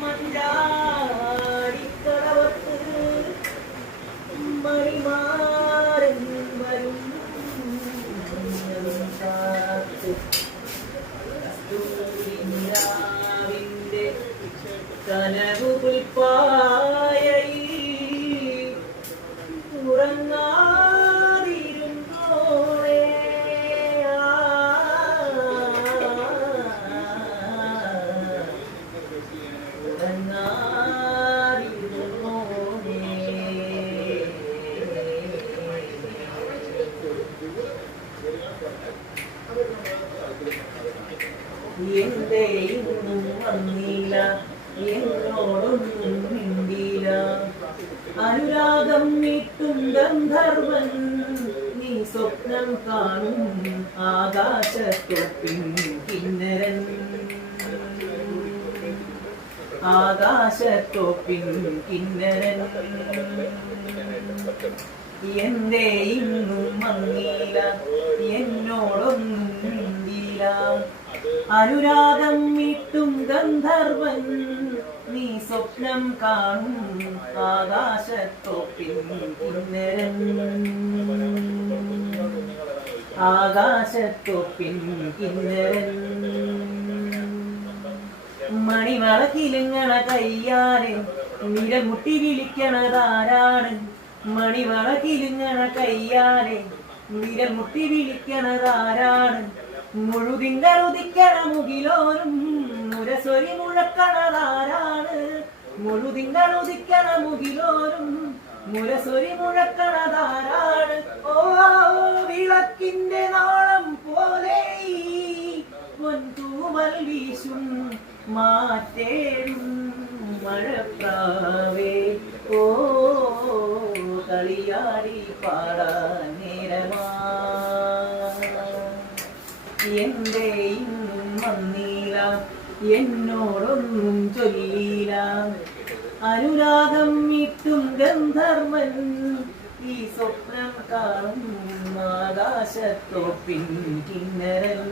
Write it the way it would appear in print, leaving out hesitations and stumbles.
മഞ്ചാടിക്കടവത്ത് മണിമാരൻ വരും കസ്തൂരിനിലാവിന്റെ കനവുപുൽപ്പായയിൽ ഉറങ്ങാതിരുന്നോളെ എന്തേ ഇന്നും വന്നില്ല എന്നോടൊന്നും മിണ്ടില്ല അനുരാഗം മീട്ടും ഗന്ധർവൻ നീ സ്വപ്നം കാണും ആകാശത്തൊപ്പിൻ കിന്നരൻ ആകാശത്തൊപ്പിൻ കിന്നരൻ എന്തേ ഇന്നും വന്നില്ല എന്നോടൊന്നും മിണ്ടില്ല അനുരാഗം മീട്ടും ഗന്ധർവൻ നീ സ്വപ്നം കാണും ആകാശത്തൊപ്പിൻ കിന്നരൻ ആകാശത്തൊപ്പിൻ കിന്നരൻ മണിവളക്കിലുങ്ങണ കയ്യാലെ നിരമുട്ടി വിളിക്കണതാരാണ് മണിവളക്കിലുങ്ങണ കയ്യാലെ നിരമുട്ടി വിളിക്കണതാരാണ് മുഴുതിങ്കറുദിക്കണ മുകിലോനും മുരസൊരി മുഴക്കണതാരാണ് മുഴുതിങ്കറുദിക്കണ മുകിലോനും മുരസൊരി മുഴക്കണതാരാണ് ഓ വിളക്കിന്റെ നാളം പോലെ പൊൻതൂവൽ വീശും മാറ്റേടും മഴപ്രാവേ ഓ കളിയാടി പാടാൻ നേരമാ എന്തേ ഇന്നും വന്നില്ല എന്നോടൊന്നും ചൊല്ലില്ല അനുരാഗം മീട്ടും ഗന്ധർവൻ ഈ സ്വപ്നം കാണും ആകാശത്തൊപ്പിൻ കിന്നരൻ